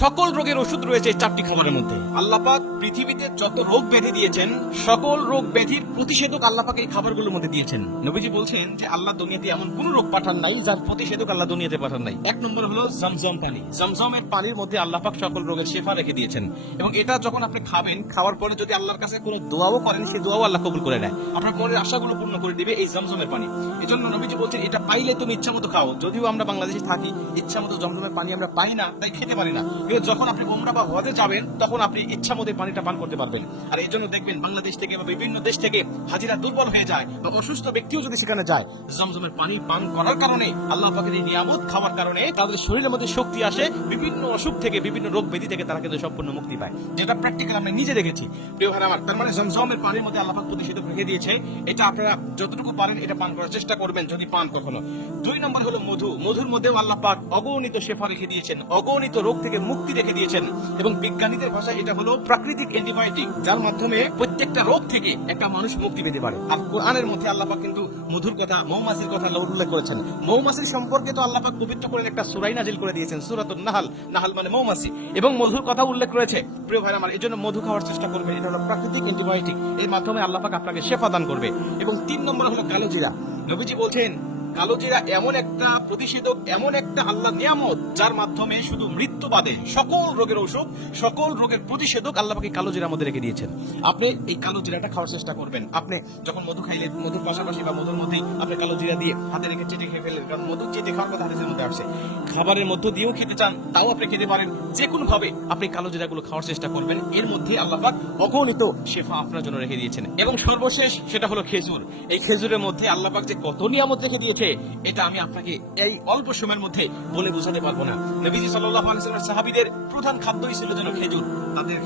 সকল রোগের ওষুধ রয়েছে এই চারটি খাবারের মধ্যে। আল্লাহ পাক পৃথিবীতে যত রোগ ব্যাধি দিয়েছেন, সকল রোগ ব্যাধির প্রতিষেধক আল্লাহ পাক এই খাবারগুলোর মধ্যে দিয়েছেন। নবীজি বলছেন যে আল্লাহ দুনিয়াতে এমন কোন রোগ পাঠান নাই যার প্রতিষেধক আল্লাহ দুনিয়াতে পাঠান নাই। এক নম্বর হলো জমজম পানি। জমজমের পানির মধ্যে আল্লাহ পাক সকল রোগের শেফা রেখে দিয়েছেন, এবং এটা যখন আপনি খাবেন, খাওয়ার পরে যদি আল্লাহর কাছে কোনো দোয়াও করেন, সেই দোয়াও আল্লাহ কবুল করে নেয়, আপনার মনের আশাগুলো পূর্ণ করে দিবে এই জমজমের পানি। এজন্য নবীজি বলছেন এটা পাইলে তুমি ইচ্ছা মতো খাও। যদিও আমরা বাংলাদেশে থাকি, ইচ্ছা মতো জমজমের পানি আমরা পাই না, তাই খেতে পারি না। কিন্তু যখন আপনি উমরা বা হজে যাবেন, তখন আপনি ইচ্ছা মতো পানিটা পান করতে পারবেন। আর এই জন্য দেখবেন বাংলাদেশ থেকে বা বিভিন্ন দেশ থেকে হাজিরা দুর্বল হয়ে যায়, বা অসুস্থ ব্যক্তিও যদি সেখানে যায়, জমজমের পানি পান করার কারণে, আল্লাহ পাকের এই নিয়ামত খাওয়ার কারণে তাদের শরীরের মধ্যে শক্তি আসে, বিভিন্ন অসুখ থেকে, বিভিন্ন রোগ ব্যাধি থেকে তারা কিন্তু সম্পূর্ণ মুক্তি পায়, যেটা প্র্যাকটিক্যাল আমি নিজে দেখেছি। প্রিয় ভাই আমার, তার মানে জমজমের পানির মধ্যে আল্লাহ পাক প্রতিষেধক রেখে দিয়েছে। এটা আপনারা যতটুকু পারেন এটা পান করার চেষ্টা করবেন যদি পান কখনো। 2 নম্বর হলো মধু। মধুর মধ্যেও আল্লাহ পাক অগণিত শেফা রেখে দিয়েছেন, অগণিত রোগ থেকে মুক্তি রেখে দিয়েছেন, এবং বিজ্ঞানীদের ভাষায় এটা হলো প্রাকৃতিক অ্যান্টিবায়োটিক, যার মাধ্যমে প্রত্যেকটা রোগ থেকে একটা মানুষ মুক্তি পেতে পারে। আর কোরআনের মধ্যে আল্লাহ পাক কিন্তু মধুর কথা, মৌমাছির কথা উল্লেখ করেছেন। মৌমাছির সম্পর্কে তো আল্লাহ পাক পবিত্র করে একটা সূরা নাজিল করে দিয়েছেন, সূরাতুন নাহল। নাহল মানে মৌমাছি, এবং মধুর কথা উল্লেখ রয়েছে। প্রিয় ভাই আমার, এজন্য মধু খাওয়ার চেষ্টা করবেন। এটা হলো প্রাকৃতিক অ্যান্টিবায়োটিক, এর মাধ্যমে আল্লাহ পাক আপনাকে শেফা দান করবে। এবং 3 নম্বর হলো কালোজিরা। নবীজি বলছেন কালোজিরা এমন একটা প্রতিষেধক, এমন একটা আল্লাহ নিয়ামত, যার মাধ্যমে শুধু মৃত্যু বাদে সকল রোগের ঔষধ, সকল রোগের প্রতিষেধক আল্লাহ পাকে কালোজিরার মধ্যে রেখে দিয়েছেন। আপনি এই কালোজিরাটা খাওয়ার চেষ্টা করবেন। আপনি যখন মধু খাইলেন, মধুর পাশাপাশি বা মধুর মধ্যেই আপনি কালোজিরা দিয়ে হাতে রেখে চেটে খেয়ে ফেললেন, কারণ মধু চেটে খাওয়ার কথা হাদিসের মধ্যে আসছে। খাবারের মধ্য দিয়েও খেতে চান, তাও আপনি খেতে পারেন। যে কোনো ভাবে আপনি কালোজিরাগুলো খাওয়ার চেষ্টা করবেন। এর মধ্যে আল্লাহ পাক অগণিত শেফা আপনার জন্য রেখে দিয়েছেন। এবং সর্বশেষ সেটা হলো খেজুর। এই খেজুরের মধ্যে আল্লাহ পাক যে কত নিয়ামত রেখে দিয়েছে, এটা আমি আপনাকে এই অল্প সময়ের মধ্যে বলে বোঝাতে পারবো না। নবীজি সাল্লাল্লাহু আলাইহি ওয়াসাল্লামের সাহাবীদের প্রধান খাদ্যই ছিল যেন খেজুর। তাদের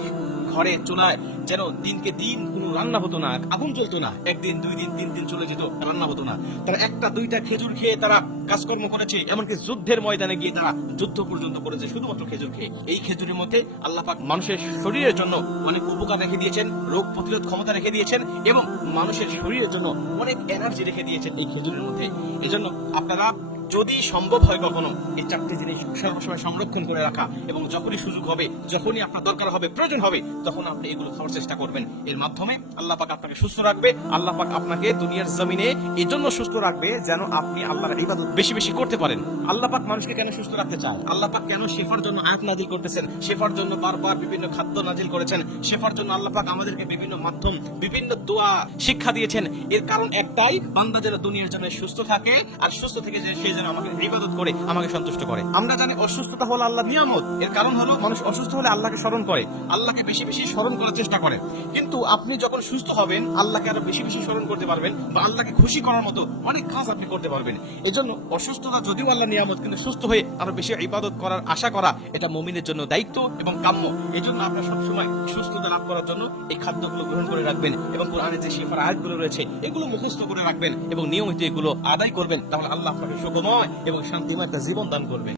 ঘরে চুলায় যেন দিনকে দিন কোনো রান্না হতো না, আগুন জ্বলতো না। 1 দিন 2 দিন 3 দিন চলে যেত, রান্না হতো না। তারা 1টা 2টা খেজুর খেয়ে তারা কাজকর্ম করেছে, এমনকি যুদ্ধের ময়দানে গিয়ে তারা যুদ্ধ পর্যন্ত করেছে শুধুমাত্র খেজুর খেয়ে। এই খেজুরের মধ্যে আল্লাহ পাক মানুষের শরীরের জন্য অনেক উপকার রেখে দিয়েছেন, রোগ প্রতিরোধ ক্ষমতা রেখে দিয়েছেন, এবং মানুষের শরীরের জন্য অনেক এনার্জি রেখে দিয়েছেন এই খেজুরের মধ্যে। এই জন্য আপনারা যদি সম্ভব হয় কখনো এই 4টি জিনিস সর্বসময় সংরক্ষণ করে রাখা, এবং যখনই সুযোগ হবে, যখনই আপনার দরকার হবে, প্রয়োজন হবে, তখন আপনি এগুলো খাওয়ার চেষ্টা করবেন। এর মাধ্যমে আল্লাহ পাক আপনাকে সুস্থ রাখবে। আল্লাহ পাক আপনাকে দুনিয়ার জমিনে এই জন্য সুস্থ রাখবে যেন আপনি আল্লাহর ইবাদত বেশি বেশি করতে পারেন। আল্লাহ পাক মানুষকে কেন সুস্থ রাখতে চায়? আল্লাহ পাক কেন শেফার জন্য আয়াত নাজিল করতেছেন, শেফার জন্য বারবার বিভিন্ন খাদ্য নাজিল করেছেন, শেফার জন্য আল্লাহ পাক আমাদেরকে বিভিন্ন মাধ্যম, বিভিন্ন দোয়া শিক্ষা দিয়েছেন? এর কারণ একটাই, বান্দা যেন দুনিয়ার জন্য সুস্থ থাকে, আর সুস্থ থেকে সে যেন আমাকে ইবাদত করে, আমাকে সন্তুষ্ট করে। আমরা জানি অসুস্থতা হলো আল্লাহর নিয়ামত। এর কারণ হলো মানুষ অসুস্থ হলে আল্লাহকে স্মরণ করে, আল্লাহকে বেশি বেশি স্মরণ করার চেষ্টা করে। কিন্তু আপনি যখন সুস্থ হবেন, আল্লাহকে আরো বেশি বেশি স্মরণ করতে পারবেন, বা আল্লাহকে খুশি করার মতো অনেক কাজ আপনি করতে পারবেন। এই জন্য অসুস্থতা যদিও আল্লাহর নিয়ামত, কিন্তু সুস্থ হয়ে আরো বেশি ইবাদত করার আশা করা এটা মুমিনের জন্য দায়িত্ব এবং কাম্য। এই জন্য আপনার সবসময় সুস্থতা লাভ করার জন্য এই খাদ্যগুলো গ্রহণ করে রাখবেন, এবং কোরআনে যে শিফার আয়াতগুলো রয়েছে এগুলো মুখস্থ করে রাখবেন, এবং নিয়মিত এগুলো আদায় করবেন। তাহলে আল্লাহ আপনাকে সুখময় এবং শান্তিময় একটা জীবন দান করবেন।